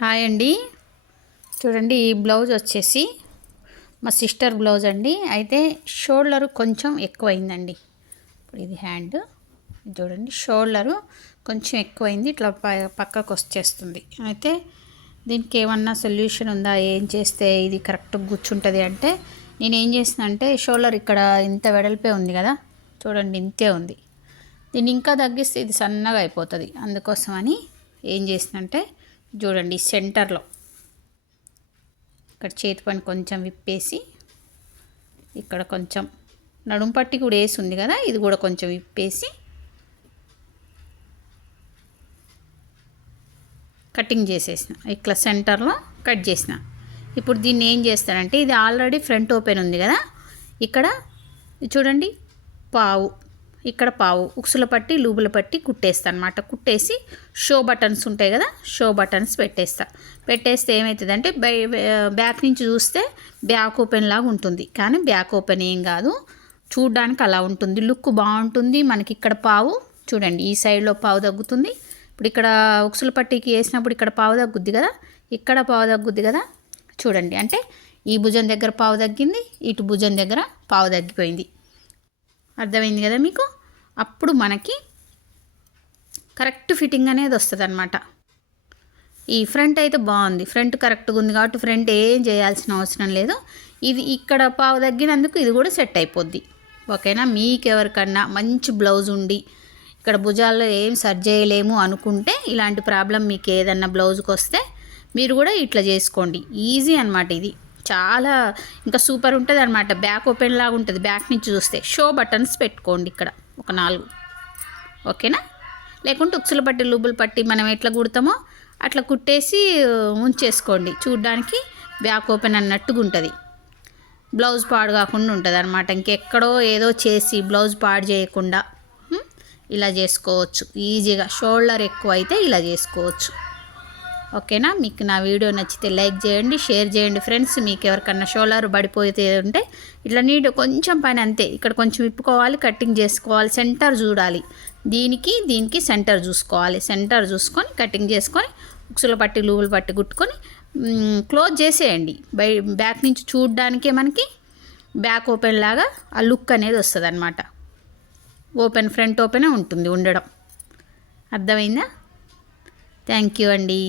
Hi అండి. చూడండి ఈ బ్లౌజ్ వచ్చేసి మా సిస్టర్ బ్లౌజ్ అండి. అయితే షోల్డర్ కొంచెం ఎక్కువైందండి. ఇప్పుడు ఇది హ్యాండ్ చూడండి షోల్డరు కొంచెం ఎక్కువైంది. ఇట్లా ప- పక్కకు వచ్చేస్తుంది. అయితే దీనికి ఏమన్నా సొల్యూషన్ ఉందా? ఏం చేస్తే ఇది కరెక్ట్గా కూర్చుంటుంది అంటే నేను ఏం చేసిన అంటే షోల్డర్ ఇక్కడ ఇంత వెడల్పే ఉంది కదా. చూడండి ఇంతే ఉంది. దీన్ని ఇంకా తగ్గిస్తే ఇది సన్నగా అయిపోతుంది. అందుకోసమని ఏం చేసినంటే చూడండి సెంటర్లో. ఇక్కడ చేతి పని కొంచెం విప్పేసి ఇక్కడ కొంచెం నడుము పట్టి కూడా వేసి ఉంది కదా ఇది కూడా కొంచెం విప్పేసి కటింగ్ చేసేసిన. ఇట్లా సెంటర్లో కట్ చేసిన. ఇప్పుడు దీన్ని ఏం చేస్తానంటే ఇది ఆల్రెడీ ఫ్రంట్ ఓపెన్ ఉంది కదా ఇక్కడ చూడండి పావు. ఇక్కడ పావు ఉక్సుల పట్టి లూబుల పట్టి కుట్టేస్తాను అనమాట కుట్టేసి షో బటన్స్ ఉంటాయి కదా షో బటన్స్ పెట్టేస్తా. పెట్టేస్తే ఏమవుతుందంటే బై బ్యాక్ నుంచి చూస్తే బ్యాక్ ఓపెన్ లాగా ఉంటుంది. కానీ బ్యాక్ ఓపెన్ ఏం కాదు చూడ్డానికి అలా ఉంటుంది. లుక్ బాగుంటుంది. మనకి ఇక్కడ పావు చూడండి ఈ సైడ్లో పావు తగ్గుతుంది. ఇప్పుడు ఇక్కడ ఉక్సుల పట్టికి వేసినప్పుడు ఇక్కడ పావు తగ్గుద్ది కదా ఇక్కడ పావు తగ్గుద్ది కదా చూడండి. అంటే ఈ భుజం దగ్గర పావు తగ్గింది ఇటు భుజం దగ్గర పావు తగ్గిపోయింది. అర్థమైంది కదా మీకు? అప్పుడు మనకి కరెక్ట్ ఫిట్టింగ్ అనేది వస్తుంది అనమాట ఈ ఫ్రంట్ అయితే బాగుంది. ఫ్రంట్ కరెక్ట్గా ఉంది కాబట్టి ఫ్రంట్ ఏం చేయాల్సిన అవసరం లేదు. ఇది ఇక్కడ పావు తగ్గినందుకు ఇది కూడా సెట్ అయిపోద్ది. ఓకేనా? మీకు ఎవరికన్నా మంచి బ్లౌజ్ ఉండి ఇక్కడ భుజాల్లో ఏం సర్జ్ చేయలేము అనుకుంటే ఇలాంటి ప్రాబ్లం మీకు ఏదన్నా బ్లౌజ్కి వస్తే మీరు కూడా ఇట్లా చేసుకోండి. ఈజీ అనమాట ఇది. చాలా ఇంకా సూపర్ ఉంటుంది అనమాట బ్యాక్ ఓపెన్ లాగా ఉంటుంది. బ్యాక్ నుంచి చూస్తే షో బటన్స్ పెట్టుకోండి ఇక్కడ. ఒక నాలుగు. ఓకేనా? లేకుంటే ఉక్సులు పట్టి లూబులు పట్టి మనం ఎట్లా కుడతామో అట్లా కుట్టేసి ఉంచేసుకోండి. చూడ్డానికి బ్యాక్ ఓపెన్ అన్నట్టుగా ఉంటుంది. బ్లౌజ్ పాడు కాకుండా ఉంటుంది అనమాట ఇంకెక్కడో ఏదో చేసి బ్లౌజ్ పాడు చేయకుండా ఇలా చేసుకోవచ్చు. ఈజీగా షోల్డర్ ఎక్కువ అయితే ఇలా చేసుకోవచ్చు. ఓకేనా? మీకు నా వీడియో నచ్చితే లైక్ చేయండి షేర్ చేయండి ఫ్రెండ్స్. మీకు ఎవరికన్నా షోలార్ పడిపోతే ఉంటే ఇట్లా నీట్ కొంచెం పని అంతే. ఇక్కడ కొంచెం విప్పుకోవాలి కటింగ్ చేసుకోవాలి సెంటర్ చూడాలి. దీనికి దీనికి సెంటర్ చూసుకోవాలి. సెంటర్ చూసుకొని కటింగ్ చేసుకొని ఉక్సుల పట్టి లూబులు పట్టి కుట్టుకొని క్లోజ్ చేసేయండి. బై బ్యాక్ నుంచి చూడడానికే మనకి బ్యాక్ ఓపెన్ లాగా ఆ లుక్ అనేది వస్తుంది అనమాట ఓపెన్ ఫ్రంట్ ఓపెనే ఉంటుంది ఉండడం. అర్థమైందా? థ్యాంక్ యూ అండి.